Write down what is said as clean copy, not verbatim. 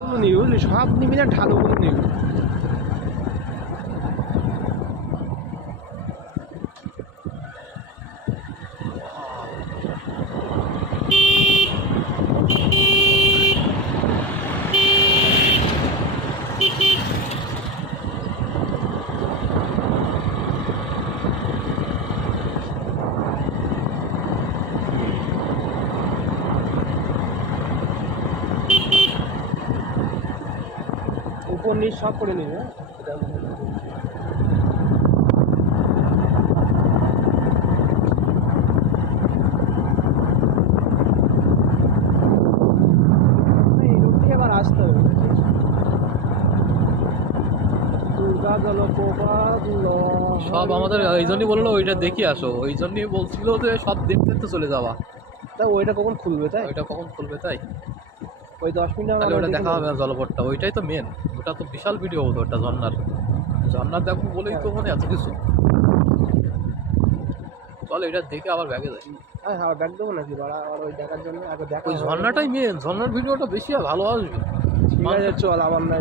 News সব নিবি না ঢালুগুলো নিবি। উপর নিচ সব করে নিবে। এই রুটটি এবার আসতে হবে। দুর্গা জলপ্রপাত সব আমাদের এই জন্যই বললো ওইটা দেখি আসো, ওই জন্যই বলছিল যে সব দেখতে দেখতে চলে যাওয়া। তা ওইটা কখন খুলবে তাই? ওইটা কখন খুলবে তাই? ওই 10 মিনিট তাহলে ওটা দেখা হবে না জলপথটা, ওইটাই তো মেন। ওটা তো বিশাল ভিডিও হতো ওটা ঝর্নার দেখো বলেই তো মানে এত কিছু। চল এটা দেখে আবার ব্যাগে যাই। হ্যাঁ হ্যাঁ ব্যাগ দেবো নাকি বাড়া, আর ওই দেখার জন্য আগে দেখা। ওই ঝর্নাটাই মেন, ঝর্নার ভিডিওটা বেশি ভালো আসবে। ঠিক আছে চল আবার না